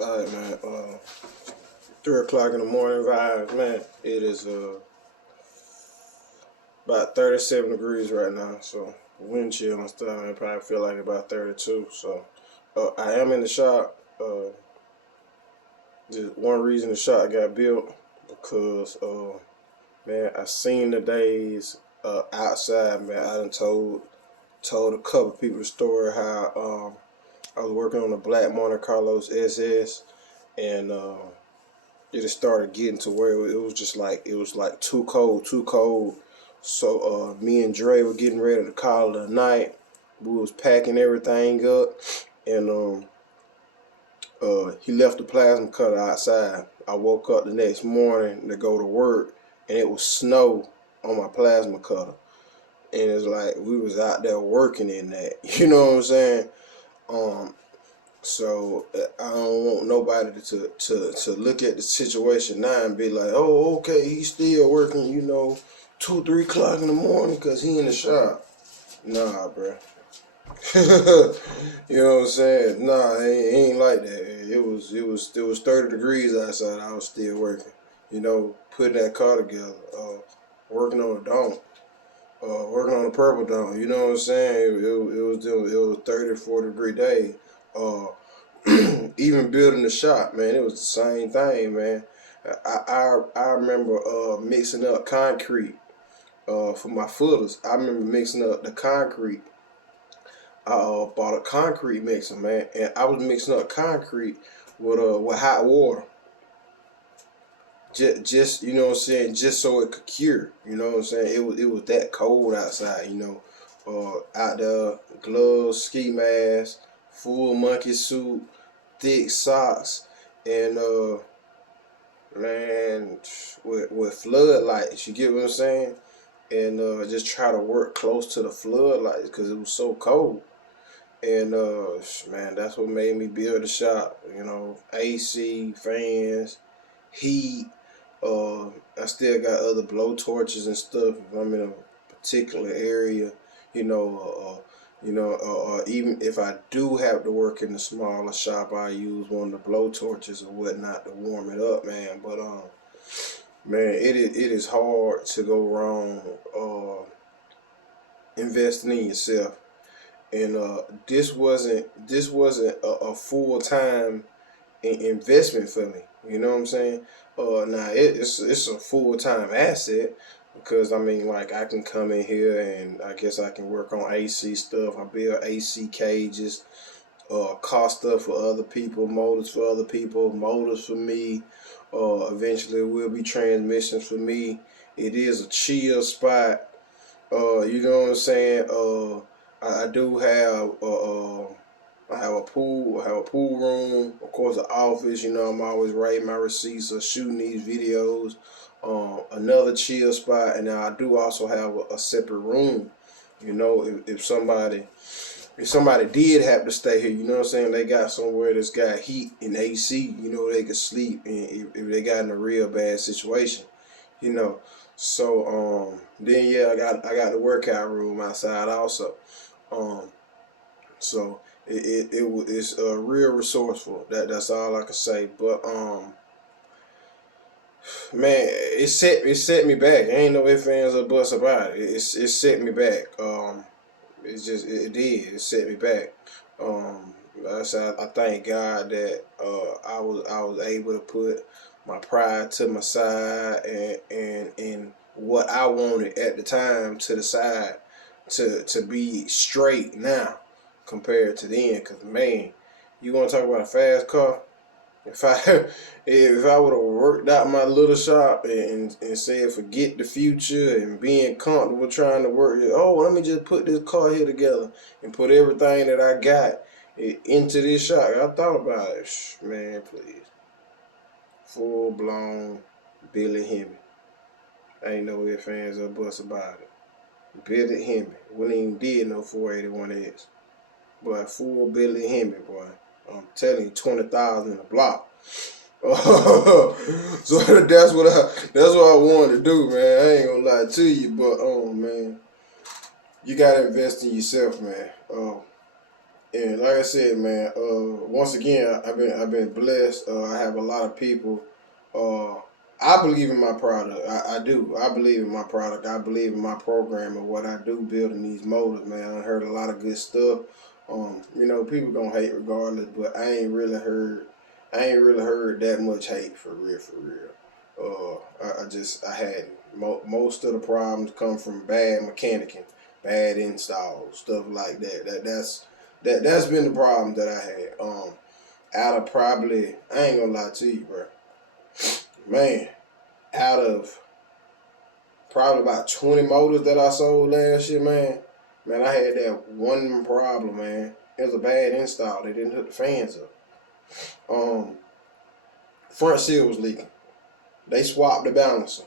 Alright, man. 3 o'clock in the morning vibes, man. It is about 37 degrees right now, so wind chill and stuff. I probably feel like about 32. So I am in the shop. Just one reason the shop got built because man, I seen the days outside, man. I done told a couple people the story how I was working on a black Monte Carlos SS, and it just started getting to where it was like too cold. So me and Dre were getting ready to call it a night. We was packing everything up, and he left the plasma cutter outside. I woke up the next morning to go to work, and it was snow on my plasma cutter. And it's like we was out there working in that. You know what I'm saying? So I don't want nobody to look at the situation now and be like, oh, okay, he's still working, 2, 3 o'clock in the morning because he in the shop. Nah, bro. You know what I'm saying? Nah, it ain't like that. It was 30 degrees outside. I was still working. Putting that car together. Working on a dome. Working on a purple dome. You know what I'm saying? It was 30, 40 degree day. Even building the shop, man, it was the same thing, man. I remember mixing up concrete for my footers. I remember mixing up the concrete. I bought a concrete mixer, man, and I was mixing up concrete with hot water. Just you know what I'm saying, just so it could cure. You know what I'm saying? It was that cold outside. Out there, gloves, ski mask, full monkey suit, thick socks, and man, with floodlights. You get what I'm saying? And just try to work close to the floodlights because it was so cold. And man, that's what made me build the shop. AC, fans, heat. I still got other blow torches and stuff if I'm in a particular area. Even if I do have to work in the smaller shop, I use one of the blow torches or whatnot to warm it up, man. But man, it is hard to go wrong investing in yourself. And this wasn't a full-time investment for me. You know what I'm saying? Now it's a full-time asset because I can come in here and I guess I can work on AC stuff. I build AC cages, car stuff for other people, motors for other people, motors for me. Eventually it will be transmissions for me. It is a chill spot. You know what I'm saying? I do have I have a pool room, of course, an office. I'm always writing my receipts or shooting these videos. Another chill spot, and now I do also have a separate room. If somebody did have to stay here, you know what I'm saying, they got somewhere that's got heat and AC. They could sleep, and if they got in a real bad situation, So then yeah, I got the workout room outside also. So it's real resourceful. That's all I can say. But man, it set me back. Ain't no ifs, ands, or buts about it. It set me back. It set me back. I thank God that I was able to put my pride to my side and what I wanted at the time to the side to be straight now compared to then. Cause man, you want to talk about a fast car? If I would have worked out my little shop and said forget the future and being comfortable trying to work, let me just put this car here together and put everything that I got into this shop. I thought about it, man, please. Full blown Billy Hemi. Ain't no ifs, ands, or buts about it. Billy Hemi. Wouldn't even did no 481X. Boy, full Billy Hemi, boy. I'm telling you, 20,000 in a block. So that's what I wanted to do, man. I ain't gonna lie to you, but man, you gotta invest in yourself, man. And like I said, man, once again, I've been blessed. I have a lot of people. Uh, I believe in my product. I do. I believe in my product. I believe in my program and what I do building these motors, man. I heard a lot of good stuff. You know, people gonna hate regardless, but I ain't really heard that much hate for real, for real. I had most of the problems come from bad mechanicing, bad installs, stuff like that. That's been the problem that I had. Out of probably, I ain't gonna lie to you, bro. Man, out of probably about 20 motors that I sold last year, man, I had that one problem, man. It was a bad install. They didn't hook the fans up. Front seal was leaking. They swapped the balancer,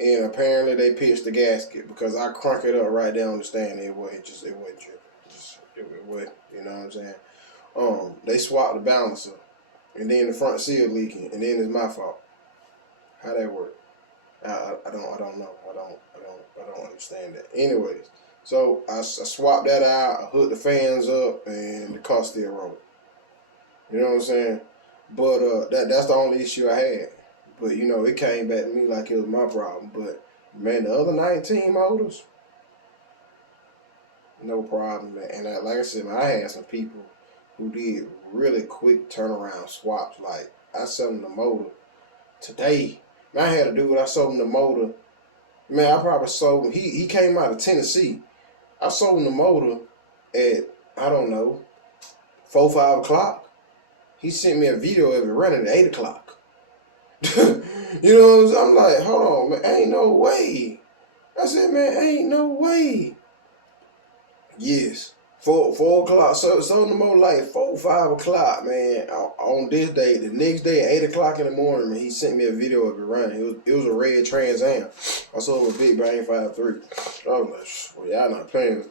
and apparently they pitched the gasket because I crank it up right down the stand. It wasn't tripping. It wasn't. You know what I'm saying? They swapped the balancer, and then the front seal leaking, and then it's my fault. How that work? I don't know. I don't understand that. Anyways, so I swapped that out. I hooked the fans up, and the car still rolling. You know what I'm saying? But that's the only issue I had. But you know, it came back to me like it was my problem. But man, the other 19 motors, no problem, man. And like I said, man, I had some people who did really quick turnaround swaps. Like I sold them the motor today. Man, I had a dude. I sold him the motor. Man, I probably sold him. He came out of Tennessee. I sold him the motor at, I don't know, 4, 5 o'clock. He sent me a video of it running at 8 o'clock. You know what I'm saying? I'm like, hold on, man, ain't no way. I said, man, ain't no way. Yes. 4 o'clock. So the motor like 4, 5 o'clock, man. On this day, the next day at 8 o'clock in the morning, man, he sent me a video of it running. It was a red Trans Am. I sold it with Big Bang 5.3. I was like, well, y'all not playing.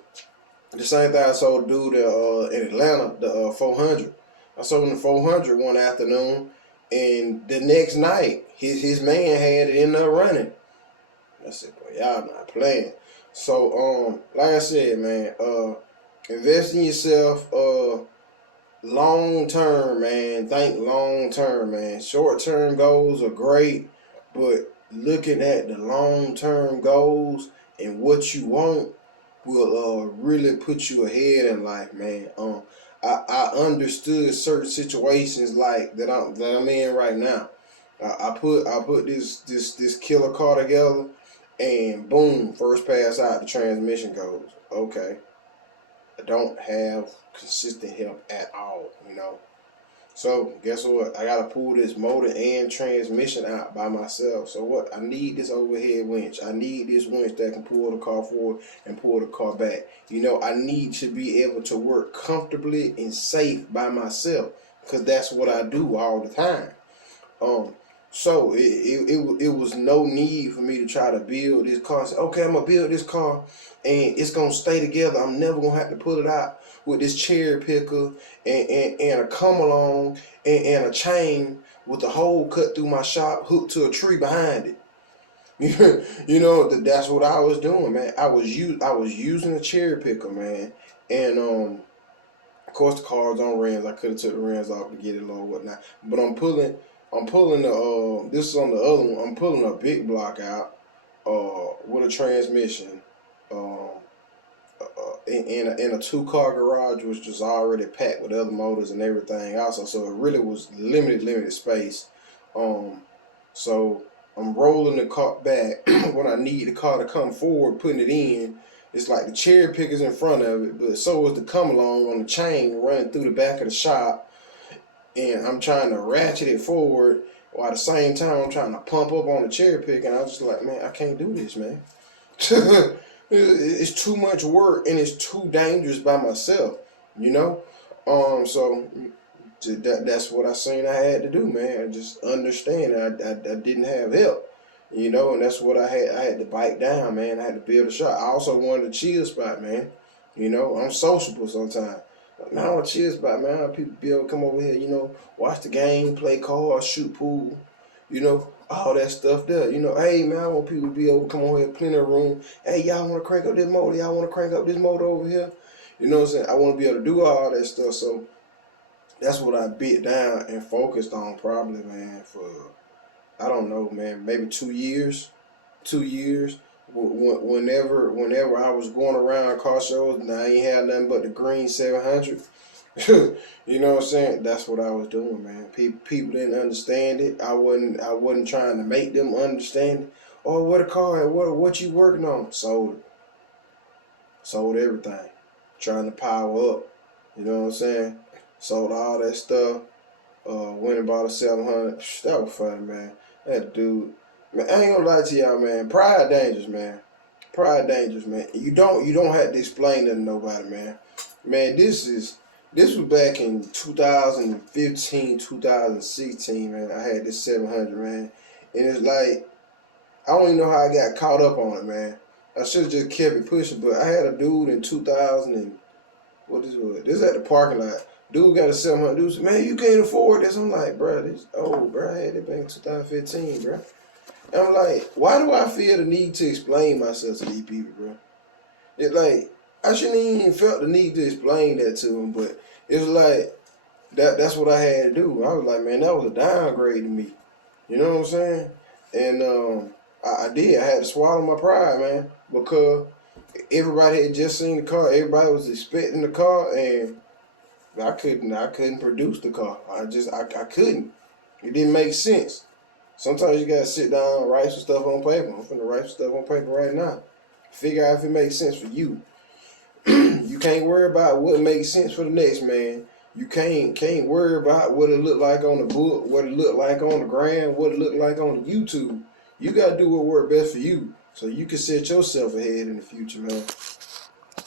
The same thing I sold a dude in Atlanta, the 400. I sold him the 400 one afternoon, and the next night, his man had it in there running. I said, boy, y'all not playing. So, like I said, man, invest in yourself long term, man. Think long term, man. Short term goals are great, but looking at the long term goals and what you want will really put you ahead in life, man. I understood certain situations like that I'm in right now. I put this killer car together, and boom, first pass out, the transmission goes. Okay, I don't have consistent help at all, you know. So guess what? I gotta pull this motor and transmission out by myself. So what? I need this overhead winch. I need this winch that can pull the car forward and pull the car back. You know, I need to be able to work comfortably and safe by myself because that's what I do all the time. So it was no need for me to try to build this car. Say, okay, I'm gonna build this car and it's gonna stay together. I'm never gonna have to put it out with this cherry picker and a come along and a chain with a hole cut through my shop hooked to a tree behind it. You know, that's what I was doing, man. I was using a cherry picker, man, and of course the car's on rims. I could have took the rims off to get it low or whatnot, but I'm pulling the this is on the other one. I'm pulling a big block out with a transmission in a 2-car garage, which was already packed with other motors and everything also. So it really was limited space. So I'm rolling the car back when I need the car to come forward, putting it in. It's like the cherry picker's in front of it, but so is the come along on the chain running through the back of the shop. And I'm trying to ratchet it forward while at the same time I'm trying to pump up on the cherry pick. And I was just like, man, I can't do this, man. It's too much work and it's too dangerous by myself, you know? So that's what I seen I had to do, man. Just understand I didn't have help, you know? And that's what I had to bite down, man. I had to build a shop. I also wanted a chill spot, man. You know, I'm sociable sometimes. Man, I want a chill spot, man. I want people to be able to come over here, you know, watch the game, play cards, shoot pool, you know, all that stuff there. You know, hey, man, I want people to be able to come over here, plenty of room. Hey, y'all want to crank up this motor? Y'all want to crank up this motor over here? You know what I'm saying? I want to be able to do all that stuff. So that's what I bit down and focused on probably, man, for, I don't know, man, maybe 2 years. 2 years. Whenever I was going around car shows and I ain't had nothing but the green 700, you know what I'm saying? That's what I was doing, man. People didn't understand it. I wasn't trying to make them understand it. Oh, what a car! What you working on? Sold everything. Trying to power up. You know what I'm saying? Sold all that stuff. Went and bought a 700. That was funny, man. That dude, man, I ain't gonna lie to y'all, man. Pride dangerous, man. Pride dangerous, man. You don't have to explain that to nobody, man. Man, this was back in 2015, 2016, man. I had this 700, man. And it's like, I don't even know how I got caught up on it, man. I should have just kept it pushing, but I had a dude in 2000 and, what this was? This at the parking lot. Dude got a 700. Dude said, man, you can't afford this. I'm like, bro, this old, bro. I had it back in 2015, bro. And I'm like, why do I feel the need to explain myself to these people, bro? It like, I shouldn't even felt the need to explain that to them, but it was like, that's what I had to do. I was like, man, that was a downgrade to me. You know what I'm saying? And I did. I had to swallow my pride, man, because everybody had just seen the car. Everybody was expecting the car, and I couldn't produce the car. I couldn't. It didn't make sense. Sometimes you gotta sit down and write some stuff on paper. I'm finna write some stuff on paper right now. Figure out if it makes sense for you. You can't worry about what makes sense for the next man. You can't worry about what it look like on the book, what it look like on the gram, what it look like on the YouTube. You gotta do what work best for you, so you can set yourself ahead in the future, man.